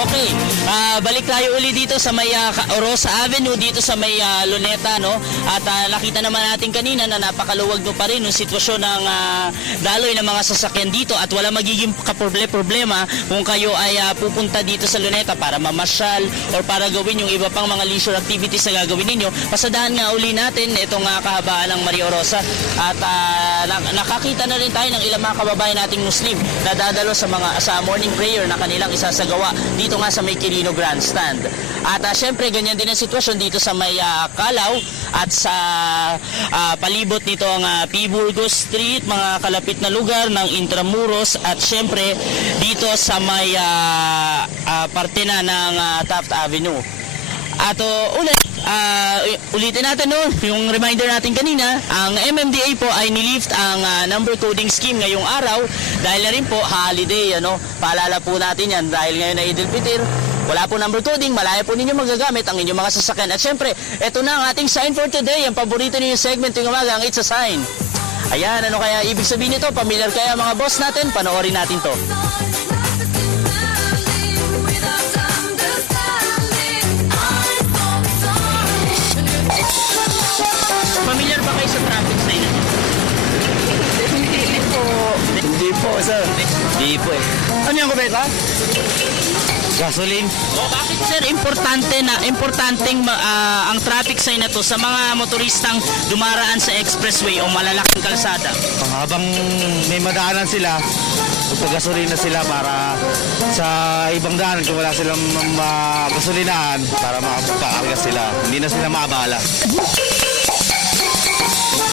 Okay, balik tayo uli dito sa may Orosa Avenue, dito sa may Luneta, no? At nakita naman natin kanina na napakaluwag no pa rin yung sitwasyon ng daloy ng mga sasakyan dito at wala magiging problema kung kayo ay pupunta dito sa Luneta para mamasyal or para gawin yung iba pang mga leisure activities na gagawin ninyo. Pasadahan nga uli natin itong kahabaan ng Maria Orosa at nakakita na rin tayo ng ilang mga kababayan nating Muslim na dadalo sa morning prayer na kanilang isasagawa dito nga sa may Quirino Grandstand. At syempre ganyan din ang sitwasyon dito sa may Calao at sa palibot nito ang P. Burgos Street, mga kalapit na lugar ng Intramuros at syempre dito sa may parte na ng Taft Avenue. At ulitin natin yung reminder natin kanina, ang MMDA po ay nilift ang number coding scheme ngayong araw dahil na rin po holiday, paalala po natin yan dahil ngayon ay Idul Fitr, wala po number coding, malaya po ninyo magagamit ang inyong mga sasakyan. At syempre, ito na ang ating sign for today, ang paborito niyo yung segment yung umaga, ang It's a Sign. Ayan, ano kaya ibig sabihin nito? Familiar kaya mga boss natin? Panoorin natin to. Familiar ba kayo sa traffic sign? Hindi po. Hindi po, sir. Hindi po eh. Ano yung kubeta? Gasoline. Bakit sir importanteng ang traffic sign na to sa mga motoristang dumaraan sa expressway o malalaking kalsada? Habang may madaanan sila, magpagasolina sila para sa ibang daan kung wala silang gasolinahan para makapaarga sila. Hindi na sila maabala.